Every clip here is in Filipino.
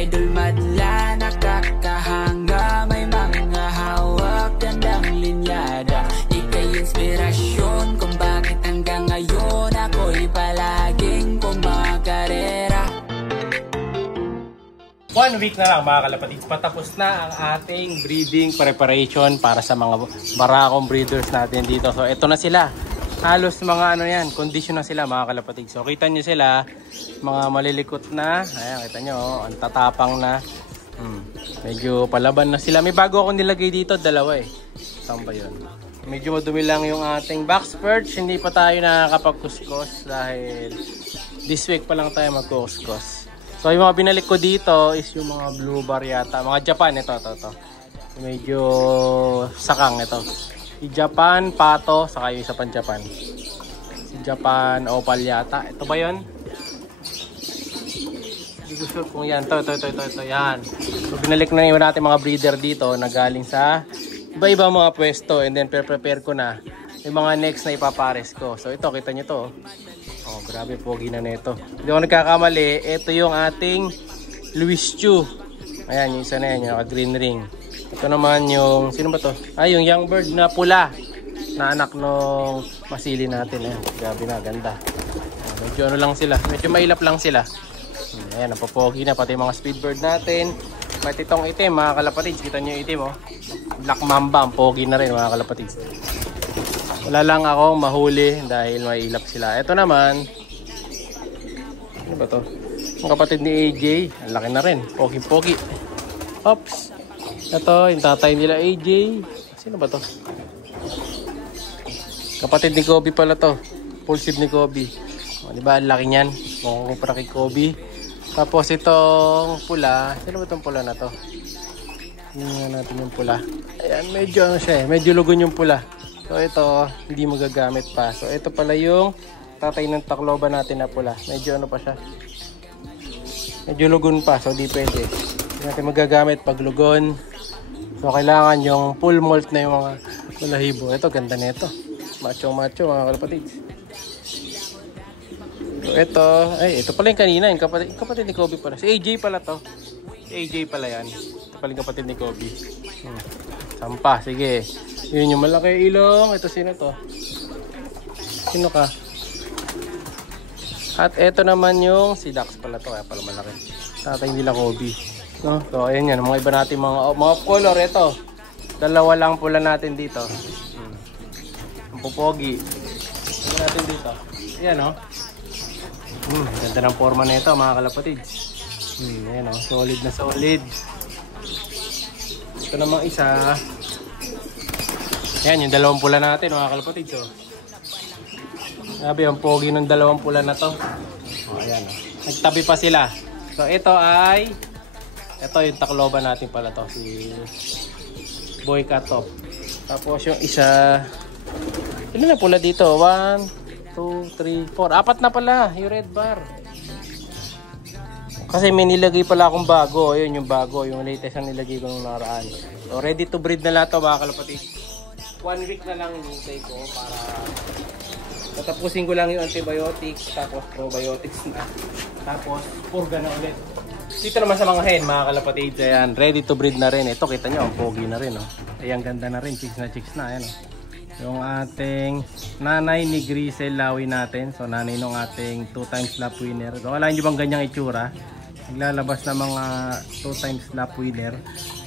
idol madla, nakakahanga, may mga hawak, gandang linyada. Ika'y inspirasyon kung bakit hanggang ngayon ako'y palaging kumakarera. 1 week na lang mga kalapatids, patapos na ang ating breeding preparation para sa mga barakong breeders natin dito. So ito na sila, halos mga ano yan, condition na sila mga kalapatids. So kita nyo sila, mga malilikot na, ayan kita nyo, ang tatapang na. Medyo palaban na sila. May bago akong nilagay dito, dalawa eh. Saan ba yun? Medyo madumi lang yung ating box perch, hindi pa tayo nakakapagkuskus dahil this week pa lang tayo magkuskus. So yung mga binalik ko dito is yung mga blue bar yata, mga Japan, ito. Medyo sakang ito. Si Japan, pato, saka yung isa pang Japan. Si Japan, opal yata. Ito ba yun? Hindi ko sure kung yan. Ito, yan. So binalik na yun natin mga breeder dito na galing sa iba-iba mga pwesto. And then prepare ko na yung mga next na ipapares ko. So ito, kita nyo to. Oh, grabe pogi na nito. Hindi ako nagkakamali. Ito yung ating Louis Chu. Ayan, yung isa na yan, yung green ring. Ito naman yung, sino ba to? Ay, yung young bird na pula. Na anak nung masili natin. Ayan, grabe na, ganda. Medyo ano lang sila. Medyo mailap lang sila. Ayan, napapogi na. Pati mga speed bird natin. Pati itong itim, mga kalapatids. Kita nyo yung itim, oh. Black Mamba, ang pogi na rin, mga kalapatids. Wala lang akong mahuli dahil may ilap sila. Ito naman, ano ba to? Ang kapatid ni AJ, ang laki na rin. Pogi-pogi. Oops. Ito, yung tatay nila AJ. Sino ba to? Kapatid ni Kobe pala to. Pulsive ni Kobe. O, diba, ang laki niyan. Mukhang kumpara kay Kobe. Tapos itong pula. Sino ba itong pula na to? Tingnan natin yung pula. Ayan, medyo ano siya eh. Medyo lugon yung pula. So ito, hindi magagamit pa. So ito pala yung tatay ng Tacloban natin na pula. Medyo ano pa siya. Medyo lugon pa. So di pwede. Hindi natin magagamit pag lugon. So kailangan yung full molt na yung mga balahibo. Ito, ganda nito. Macho-macho mga kalapatids. So ito, ay ito pala yung kanina. Yung kapatid ni Kobe pala. Si AJ pala to. Si AJ pala yan. Ito pala yung kapatid ni Kobe. Sampa, sige. Yun yung malaki ilong. Ito sino to? Sino ka? At ito naman yung si Dax pala to. Kaya pala malaki. Tatay nila Kobe. No? So ayan yan. Mga iba natin mga color. Ito. Dalawa lang pula natin dito. Ang pupogi. Ano natin dito? Ayan o. Ganda ng forma na ito mga kalapatids. Ayan o. Solid na solid. Ito namang isa. Ayan, yung dalawang pula natin, mga kalapatids. Oh. Sabi, yung pogi ng dalawang pula na to. Oh, ayan. Oh. Nagtabi pa sila. So, ito ay, ito yung Tacloban natin pala to. Si Boy Katop. Tapos yung isa, ilan na pula dito? 1, 2, 3, 4. Apat na pala, yung red bar. Kasi may nilagay pala akong bago. Ayun yung bago, yung latest ang nilagay ko nung nakaraan. So, ready to breed na lahat to, mga kalapatids. 1 week na lang hinihintay ko para tatapusin ko lang yung antibiotics, tapos probiotics na, tapos purga na ulit. Dito naman sa mga hen, mga kalapatids, ayan, ready to breed na rin. Ito, kita nyo, ang pogi na rin. Oh. Ayan, ganda na rin, chicks na. Ayan, oh. Yung ating nanay ni Grisel Lawi natin. So, nanay nung ating 2 times lap winner. So, wala nyo bang ganyang itsura? Naglalabas na mga 2 times lap winner.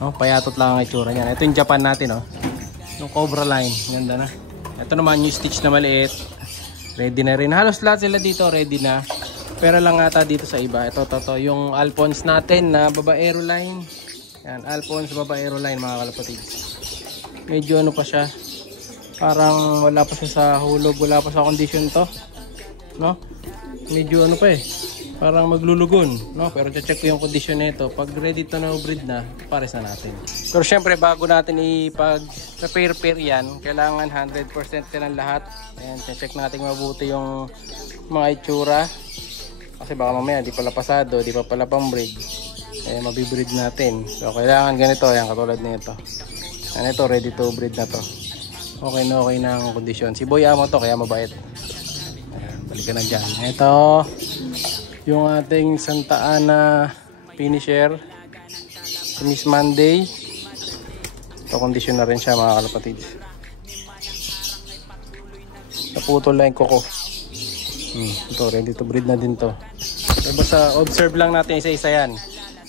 Oh, payatot lang ang itsura niyan. Ito yung Japan natin, oh. Yung Cobra line, ganda na. Ito naman yung Stitch na maliit. Ready na rin. Halos lahat sila dito ready na. Pero lang ata dito sa iba. Ito, yung Alphonse natin na babaero line. Yan, Alphonse babaero line, mga kalapatids. Medyo ano pa siya. Parang wala pa siya sa hulog, wala pa sa condition to. No? Medyo ano pa eh. Parang maglulugon, no? Pero check ko yung condition nito. Pag ready to na breed na, pares na natin. Pero syempre bago natin ipag-prepare yan, kailangan 100% silang lahat. Ayan, check natin mabuti yung mga itsura. Kasi baka mamaya di pala pasado, di pa pala pang breed. Eh mabibreed natin. So kailangan ganito, ayan, katulad nito. Ano ito, ready to breed na to. Okay na okay na ang kondisyon. Si Boy Amo to, kaya mabait. Ayan, balikan na dyan. Ito yung ating Santa Ana finisher. Si Miss Monday. Ito, condition na rin siya mga kalapatids. Naputol lang yung kuko. Ito, ready to breed na din to. So, basta observe lang natin isa-isa yan.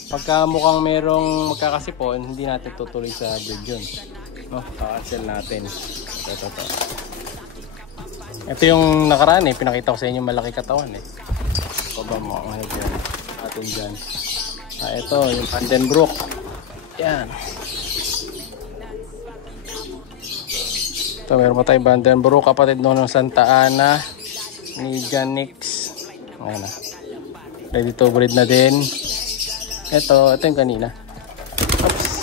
Pagka mukhang merong magkakasipon, hindi natin tutuloy sa breed yun. No? Cancel natin. Ito yung nakaraan eh. Pinakita ko sa inyo malaki katawan eh. Baba mo ang ano dyan. Atin dyan. Ito yung Vandenbroek. Yan. Ito meron pa tayong Vandenbroek. Kapatid noon ng Santa Ana. Ni Janix. Ayan na. Ready to breed na din. Ito yung kanina. Oops.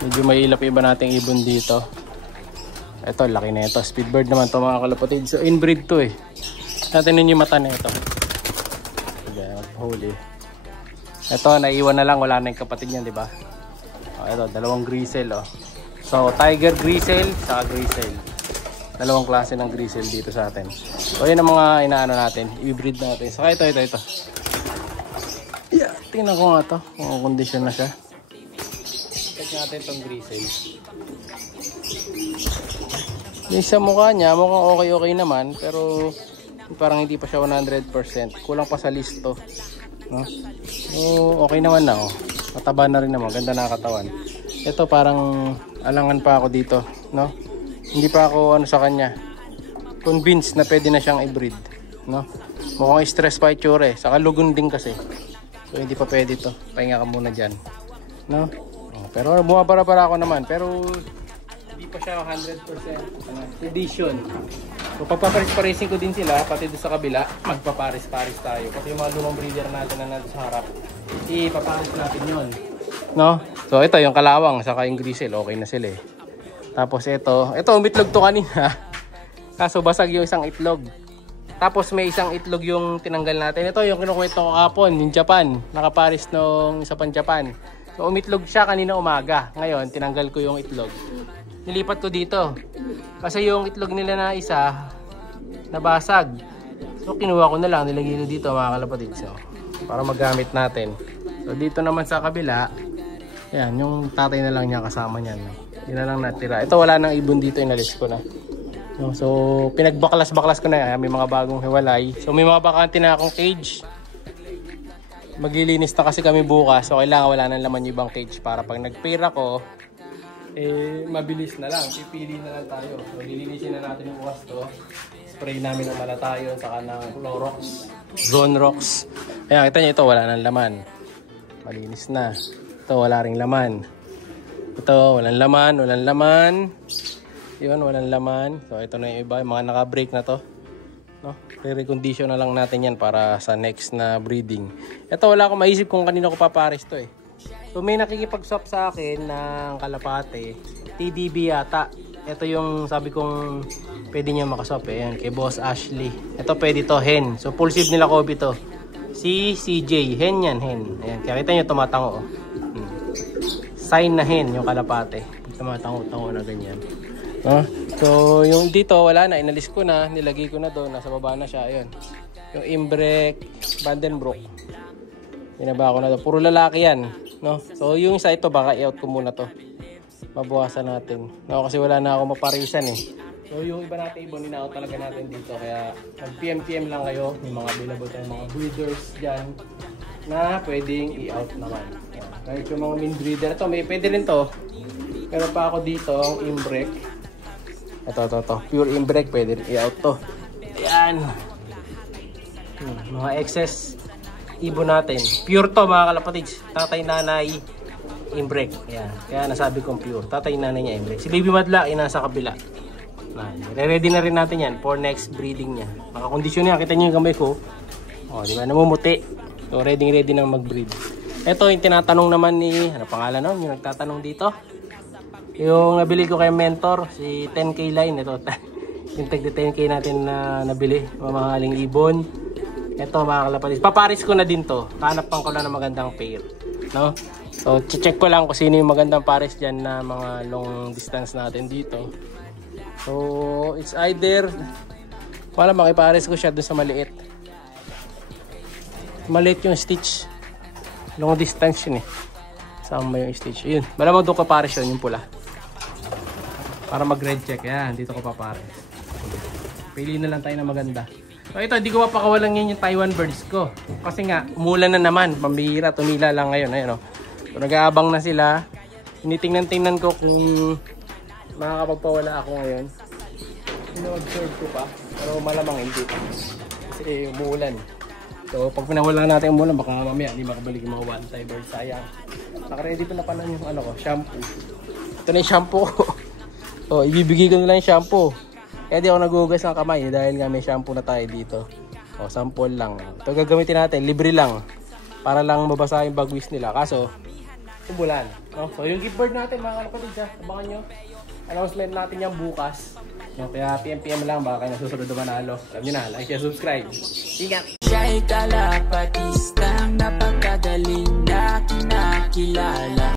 Medyo may ilap iba nating ibon dito. Ito, laki na ito. Speedbird naman to mga kalapatid. So, inbreed to eh. Natin yung mata na ito. Huli. Ito, naiwan na lang. Wala na yung kapatid niyan, di ba? Ito, dalawang grisel. So, tiger grisel, saka grisel. Dalawang klase ng grisel dito sa atin. So, yun ang mga inaano natin. I-breed natin. Saka ito. Yeah, tingnan ko nga ito. Kung condition na siya. Check natin itong grisel. Yung sa mukha niya, mukhang okay naman. Pero parang hindi pa siya 100%. Kulang pa sa listo. No? So, okay naman na. Mataba na rin naman. Ganda na katawan. Ito parang alangan pa ako dito. No? Hindi pa ako sa kanya convinced na pwede na siyang i-breed. No? Mukhang stress pa itsura eh. Saka lugon din kasi. So, hindi pa pwede to. Pahinga ka muna dyan. No? Pero bumabara-bara ako naman. Pero hindi pa siya 100% edition. So pagpaparis-parisin ko din sila, pati doon sa kabila, magpaparis-paris tayo. Kasi yung mga lumang breeder natin na nandun sa harap, ipaparis natin yun. No? So ito yung kalawang, saka yung grisel, okay na sila eh. Tapos ito umitlog to kanina. Kaso basag yung isang itlog. Tapos may isang itlog yung tinanggal natin. Ito yung kinukwento ko kapon, yung Japan. Nakaparis nung isa pang Japan. So umitlog siya kanina umaga. Ngayon, tinanggal ko yung itlog. Nilipat ko dito. Kasi yung itlog nila na isa, nabasag. So kinuha ko na lang, nilagay ko dito mga kalapatid. So, para magamit natin. So dito naman sa kabila, yan, yung tatay na lang niya kasama niyan. Yun na lang natira. Ito wala nang ibon dito, inalis ko na. So pinagbaklas-baklas ko na yan. May mga bagong hiwalay. So may mga bakante na akong cage. Maglilinis na kasi kami bukas. So kailangan wala nang laman yung ibang cage para pag nag-pair ako, mabilis na lang, pipili na lang tayo. So lilinisin na natin yung bukas to. Spray namin ng malatayon saka ng Clorox, Zone Rocks. Ayan, kita nyo ito, wala nang laman. Malinis na. Ito, wala ring laman. Ito, walang laman. Yun, walang laman. So ito na yung iba, yung mga naka-break na to. No? Re-recondition na lang natin yan para sa next na breeding. Ito, wala akong maisip kung kanino ko paparis to eh. So may nakikipag-swap sa akin ng kalapate, TDB yata. Ito yung sabi kong pwede niya makaswap eh. Yan, kay Boss Ashley. Ito pwede to, hen. So pulsive nila Kobe to. Si CJ, hen yan, hen. Ayan, kaya kita nyo tumatango. Sign na hen yung kalapate. Tumatango-tango na ganyan. So yung dito wala na, inalis ko na, nilagay ko na doon, nasa baba na siya. Ayun. Yung Imbrek, Vandenbroek. Binaba ko na doon. Puro lalaki yan. No? So yung isa ito baka i-out ko muna to. Mabawasan natin. No, kasi wala na ako maparisan eh. So yung iba natin ibon ina-out talaga natin dito. Kaya mag-PM lang kayo. May mga available tayong mga breeders dyan na pwedeng i-out naman. Kahit yung mga main breeder. Ito may pwede rin to. Pero pa ako dito ang Imbrek. Ito. Pure Imbrek pwede rin i-out to. Ayan. Mga excess ibon natin. Pure to mga kalapatids. Tatay, nanay, Imbrek. Ayan. Kaya nasabi kong pure. Tatay, nanay niya Imbrek. Si Baby Madla ay nasa kabila. Re-ready na rin natin yan for next breeding niya. Nakakondisyon niya. Kita niyo yung kamay ko. O, di ba? Namumuti. So, ready na mag-breed. Ito yung tinatanong naman ni, ano pangalan nun? Yung nagtatanong dito. Yung nabili ko kay Mentor, si 10K line. Ito, yung tag 10K natin na nabili. Mamahaling ibon. Ito mga kalapatids. Paparis ko na din to. Hanapan ko na ng magandang pair. No? So, check ko lang kung sino yung magandang pares dyan na mga long distance natin dito. So, it's either wala, makipares ko siya dun sa maliit. Maliit yung stitch. Long distance yun eh. Sama yung stage. Yun. Malamang doon ko pares yun, yung pula. Para mag-red check. Yan, dito ko papares. Pili na lang tayo na maganda. So ito, hindi ko mapakawalan ngayon yung Taiwan birds ko. Kasi nga, umulan na naman. Pambihira, tumila lang ngayon. Ayun, oh. So nag-aabang na sila. Tinitingnan-tingnan ko kung makakapagpawala ako ngayon. Ino-observe ko pa. Pero malamang hindi. Kasi umuulan. So pag pinawala natin umulan, baka mamaya hindi makabalik yung mga one-time bird. Sayang. Naka-ready pa na pala yung ano ko, shampoo. Ito na yung shampoo ko. So ibibigay ko na lang yung shampoo. Kaya di ako nagugas ng kamay dahil nga may shampoo na tayo dito. O, sample lang. Ito gagamitin natin, libre lang. Para lang mabasa yung bagwis nila. Kaso, umulan. No? So yung gift bird natin mga kalapatid, abangan nyo. Announcement natin yan bukas. No? Kaya PM lang, baka kayo nasusunod na manalo. Alam nyo na, like and subscribe. Ingat! Siya'y kalapatistang napakagaling na kinakilala.